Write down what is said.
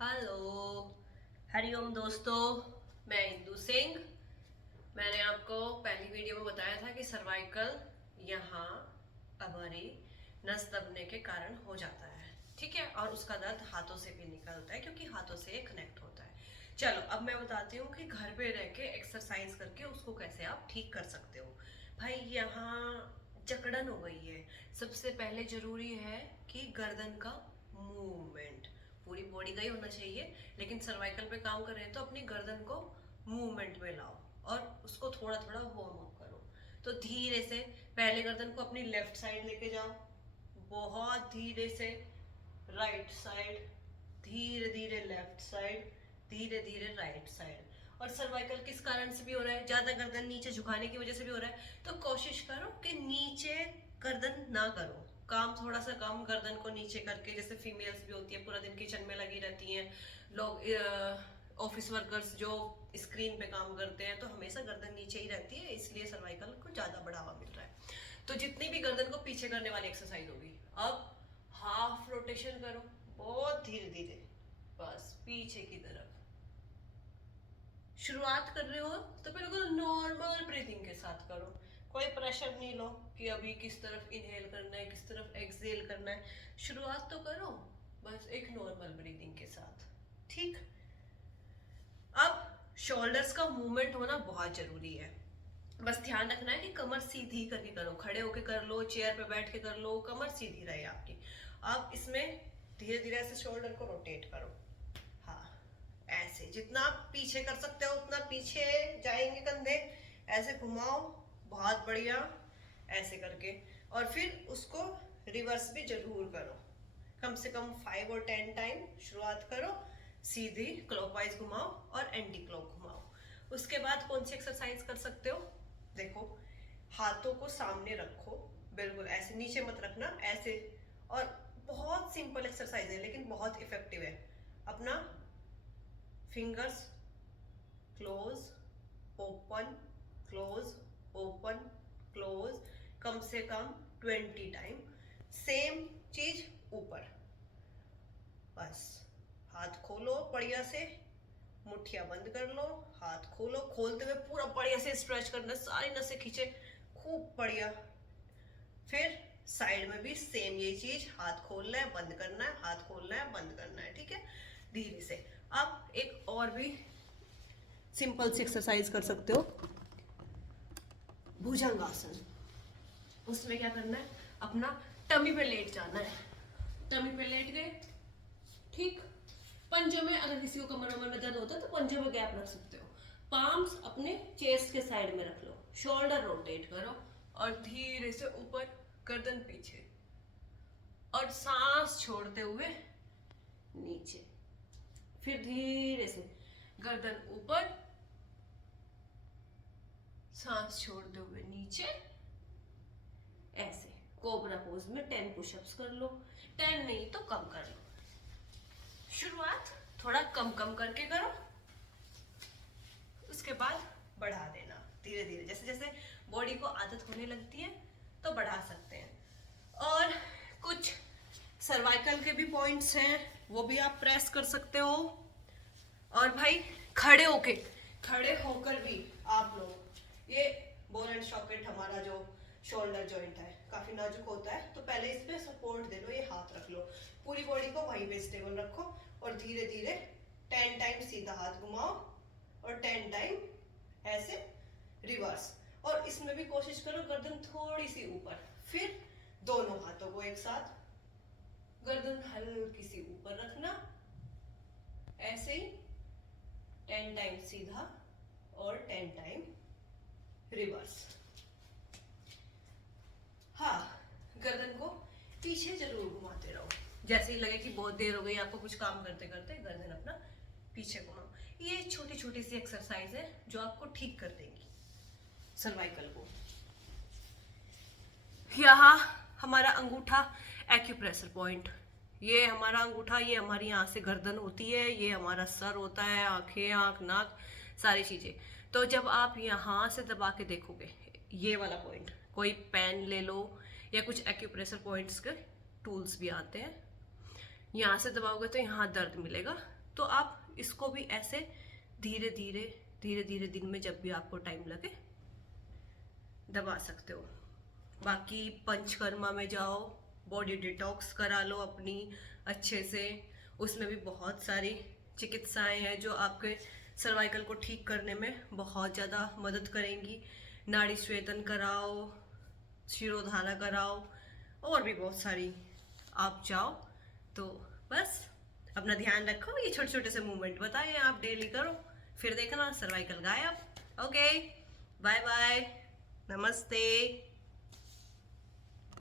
Hello, Hariom दोस्तों। मैं इंदु सिंह। मैंने आपको पहली वीडियो में बताया था कि सर्वाइकल यहाँ हमारी नस दबने के कारण हो जाता है, ठीक है। और उसका दर्द हाथों से भी निकलता है क्योंकि हाथों से ये कनेक्ट होता है। चलो अब मैं बताती हूँ कि घर पे रह के एक्सरसाइज करके उसको कैसे आप ठीक कर सकते हो। भाई यहाँ जकड़न हो गई है, सबसे पहले जरूरी है कि गर्दन का मूवमेंट, पूरी बॉडी का ही होना चाहिए, लेकिन सर्वाइकल पे काम कर रहे हैं तो अपनी गर्दन को मूवमेंट में लाओ और उसको थोड़ा थोड़ा वार्म अप करो। तो धीरे से पहले गर्दन को अपनी लेफ्ट साइड लेके जाओ, बहुत धीरे से राइट साइड, धीरे धीरे लेफ्ट साइड, धीरे धीरे राइट साइड। और सर्वाइकल किस कारण से भी हो रहा है, ज्यादा गर्दन नीचे झुकाने की वजह से भी हो रहा है, तो कोशिश करो कि नीचे गर्दन ना करो। काम थोड़ा सा कम गर्दन को नीचे करके, जैसे फीमेल्स भी होती है पूरा दिन किचन में लगी रहती हैं, लोग ऑफिस वर्कर्स जो स्क्रीन पे काम करते हैं, तो हमेशा गर्दन नीचे ही रहती है, इसलिए सर्वाइकल को ज्यादा बढ़ावा मिल रहा है। तो जितनी भी गर्दन को पीछे करने वाली एक्सरसाइज होगी, अब हाफ रोटेशन करो, बहुत धीरे धीरे, बस पीछे की तरफ। शुरुआत कर रहे हो तो बिल्कुल नॉर्मल ब्रीथिंग के साथ करो, कोई प्रेशर नहीं लो कि अभी किस तरफ इनहेल करना है किस तरफ एक्सहेल करना है। शुरुआत तो करो बस एक नॉर्मल ब्रीदिंग के साथ, ठीक। अब शोल्डर्स का मूवमेंट होना बहुत जरूरी है। बस ध्यान रखना है कि कमर सीधी करके करो, खड़े होके कर लो, चेयर पे बैठ के कर लो, कमर सीधी रहे आपकी। अब इसमें धीरे धीरे ऐसे शोल्डर को रोटेट करो, हाँ ऐसे, जितना आप पीछे कर सकते हो उतना पीछे जाएंगे कंधे, ऐसे घुमाओ, बहुत बढ़िया, ऐसे करके। और फिर उसको रिवर्स भी जरूर करो, कम से कम 5 और 10 टाइम शुरुआत करो। सीधी क्लॉकवाइज घुमाओ और एंटी क्लॉक घुमाओ। उसके बाद कौन सी एक्सरसाइज कर सकते हो, देखो, हाथों को सामने रखो, बिल्कुल ऐसे नीचे मत रखना, ऐसे। और बहुत सिंपल एक्सरसाइज है लेकिन बहुत इफेक्टिव है। अपना fingers close open close open close, कम से कम 20 टाइम। सेम चीज ऊपर, बस हाथ खोलो बढ़िया से, मुट्ठियां बंद कर लो, हाथ खोलो, खोलते हुए पूरा बढ़िया से स्ट्रेच करना, सारी नसें खींचे खूब बढ़िया। फिर साइड में भी सेम ये चीज, हाथ खोलना है बंद करना है, हाथ खोलना है बंद करना है, ठीक है, धीरे से। अब एक और भी सिंपल सी एक्सरसाइज कर सकते हो, भुजंगासन। उसमें क्या करना है, अपना टमी पे लेट जाना है, टमी पे लेट गए, ठीक। पंजे में अगर किसी को कमर वमर में दर्द होता है तो पंजे में गैप रख सकते हो, पाम्स अपने चेस्ट के साइड में रख लो, शोल्डर रोटेट करो और धीरे से ऊपर, गर्दन पीछे, और सांस छोड़ते हुए नीचे। फिर धीरे से गर्दन ऊपर, सांस छोड़ते हुए नीचे, ऐसे। कोबरा पोज में 10 पुशअप्स कर लो, 10 नहीं तो कम कर लो। शुरुआत थोड़ा कम कम करके करो, उसके बाद बढ़ा देना धीरे धीरे, जैसे जैसे बॉडी को आदत होने लगती है तो बढ़ा सकते हैं। और कुछ सर्वाइकल के भी पॉइंट्स हैं, वो भी आप प्रेस कर सकते हो। और भाई खड़े होकर भी आप लोग, ये बोल एंड सॉकेट हमारा जो शोल्डर जॉइंट है काफी नाजुक होता है, तो पहले इस पे सपोर्ट दे लो, ये हाथ रख लो, पूरी बॉडी को वहीं पे स्टेबल रखो और धीरे धीरे 10 टाइम सीधा हाथ घुमाओ और 10 टाइम ऐसे रिवर्स। और इसमें भी कोशिश करो गर्दन थोड़ी सी ऊपर, फिर दोनों हाथों को एक साथ, गर्दन हल्की सी ऊपर रखना, ऐसे ही 10 टाइम सीधा और 10 टाइम रिवर्स। हाँ, गर्दन को पीछे जरूर घुमाते रहो, जैसे ही लगे कि बहुत देर हो गई आपको कुछ काम करते करते, गर्दन अपना पीछे घुमाओ। ये छोटी छोटी सी एक्सरसाइज है जो आपको ठीक कर देंगी सर्वाइकल को। यहाँ हमारा अंगूठा एक्यूप्रेशर पॉइंट, ये हमारा अंगूठा, ये हमारी यहाँ से गर्दन होती है, ये हमारा सर होता है, आंखें, आंख, नाक, सारी चीजें। तो जब आप यहाँ से दबा के देखोगे ये वाला पॉइंट, कोई पेन ले लो या कुछ एक्यूप्रेशर पॉइंट्स के टूल्स भी आते हैं, यहाँ से दबाओगे तो यहाँ दर्द मिलेगा, तो आप इसको भी ऐसे धीरे धीरे दिन में जब भी आपको टाइम लगे दबा सकते हो। बाकी पंचकर्मा में जाओ, बॉडी डिटॉक्स करा लो अपनी अच्छे से, उसमें भी बहुत सारी चिकित्साएं हैं जो आपके सर्वाइकल को ठीक करने में बहुत ज़्यादा मदद करेंगी। नाड़ी श्वेतन कराओ, शिरोधारा कराओ, और भी बहुत सारी। आप जाओ तो बस अपना ध्यान रखो, ये छोटे छोटे से मूवमेंट बताए आप डेली करो, फिर देखना सर्वाइकल गायब। ओके, बाय बाय, नमस्ते।